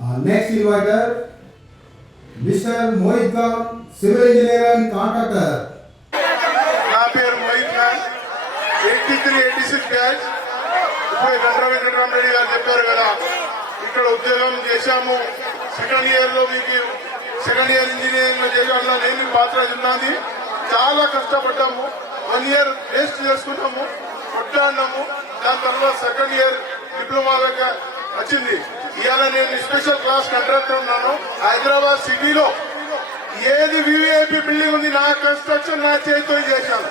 Next inviter, Mr. Mohit Khan, Civil Engineer and Contractor. నా పేరు Mohit Khan, 83-86 batch. ఇప్పుడు గండ్ర వెంకటరామరెడ్డి గారు చెప్పారు కదా, ఇక్కడ ఉద్యోగం చేశాము. సెకండ్ ఇయర్ ఇంజనీరింగ్ లో చేయాలన్నా నేను పాత్ర ఉన్నది. చాలా కష్టపడ్డాము. 1 ఇయర్ వేస్ట్ చేసుకున్నాము, కొట్లాడినాము. దాని తర్వాత సెకండ్ ఇయర్ డిప్లొమాగా వచ్చింది. ఇవాళ నేను స్పెషల్ క్లాస్ కంట్రాక్టర్ ఉన్నాను. హైదరాబాద్ సిటీలో ఏది వివిఐపి బిల్డింగ్ ఉంది, నా కన్స్ట్రక్షన్ నా చేతితో చేశాను.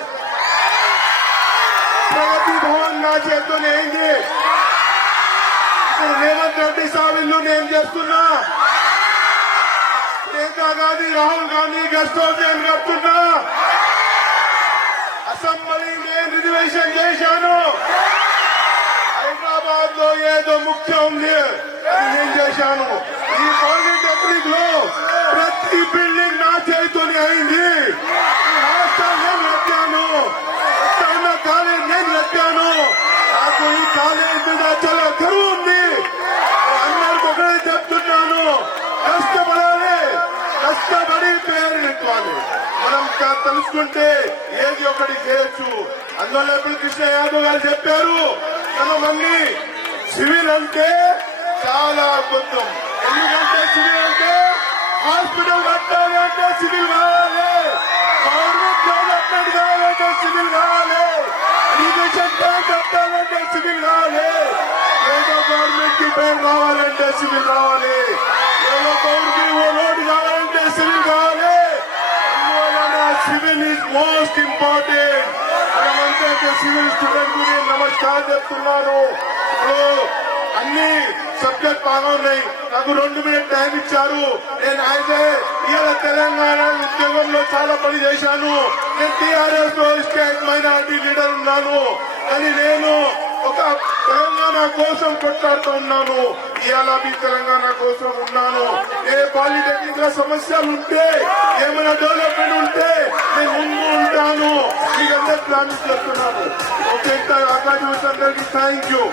ప్రగతి భవన్ నా చేతితో అయింది. ఇప్పుడు రేవంత్ రెడ్డి సాబ్ ఇల్లు నేను చేస్తున్నా. ప్రియాంక గాంధీ, రాహుల్ గాంధీ గెస్ట్ హౌస్ నేను కడుతున్నా. అసెంబ్లీ నేను రిజర్వేషన్ చేశాను. హైదరాబాద్ లో ఏదో ముఖ్యం ఉంది, అది నేను చేశాను. ఈ పాలిటెక్నిక్ లో ప్రతి బిల్డింగ్ నా చేతితోనే అయింది. ఈ హాస్టల్ నేను కట్టాను, కాలేజ్ నేను కట్టాను. నాకు ఈ కాలేజ్ మీద చాలా గర్వం ఉంది. అందరికి ఒకటే చెప్తున్నాను, కష్టపడాలి, కష్టపడి పేరు నెట్టాలి. మనం తెలుసుకుంటే ఏది ఒకటి చేయొచ్చు. అందువల్ల ఇప్పుడు కృష్ణ యాదవ్ గారు చెప్పారు, కొంతమంది సివిల్ అంటే చాలా అద్భుతం. ఎందుకంటే సివిల్ అంటే హాస్పిటల్ కట్టాలి అంటే సివిల్ కావాలి, గవర్నమెంట్ డెవలప్మెంట్ కావాలంటే సివిల్ కావాలి, ఇరిగేషన్ ప్లాంట్ కట్టాలంటే సివిల్ కావాలి, ఏదో గవర్నమెంట్ కి పేరు కావాలంటే సివిల్ కావాలి, ఏదో పౌరుకి ఓ రోడ్డు కావాలంటే సివిల్ కావాలి. అందువలన సివిల్ ఈజ్ మోస్ట్ ఇంపార్టెంట్. మనమంటే సివిల్ స్టూడెంట్ కు నేను నమస్కారం చెప్తున్నాను. ఇప్పుడు అన్ని సబ్జెక్ట్ బాగా ఉన్నాయి. నాకు 2 మినిట్ టైం ఇచ్చారు. నేను అయితే ఇవాళ తెలంగాణ ఉద్యోగంలో చాలా పని చేశాను. నేను టీఆర్ఎస్ లో స్టేట్ మైనారిటీ లీడర్ ఉన్నాను. కానీ నేను ఒక తెలంగాణ కోసం కొట్లాడుతూ ఉన్నాను. ఇవాళ మీ తెలంగాణ కోసం ఉన్నాను. ఏ పాలిటెక్నిక్ లో సమస్యలు ఉంటే, ఏమైనా డెవలప్మెంట్ ఉంటే నేను ముందు ఉంటాను. మీకందరూ ప్రామిస్ చేస్తున్నాను. ఓకే, ఆకాశ అందరికీ థ్యాంక్ యూ.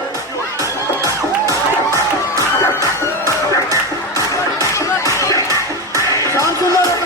శాంతున్నారు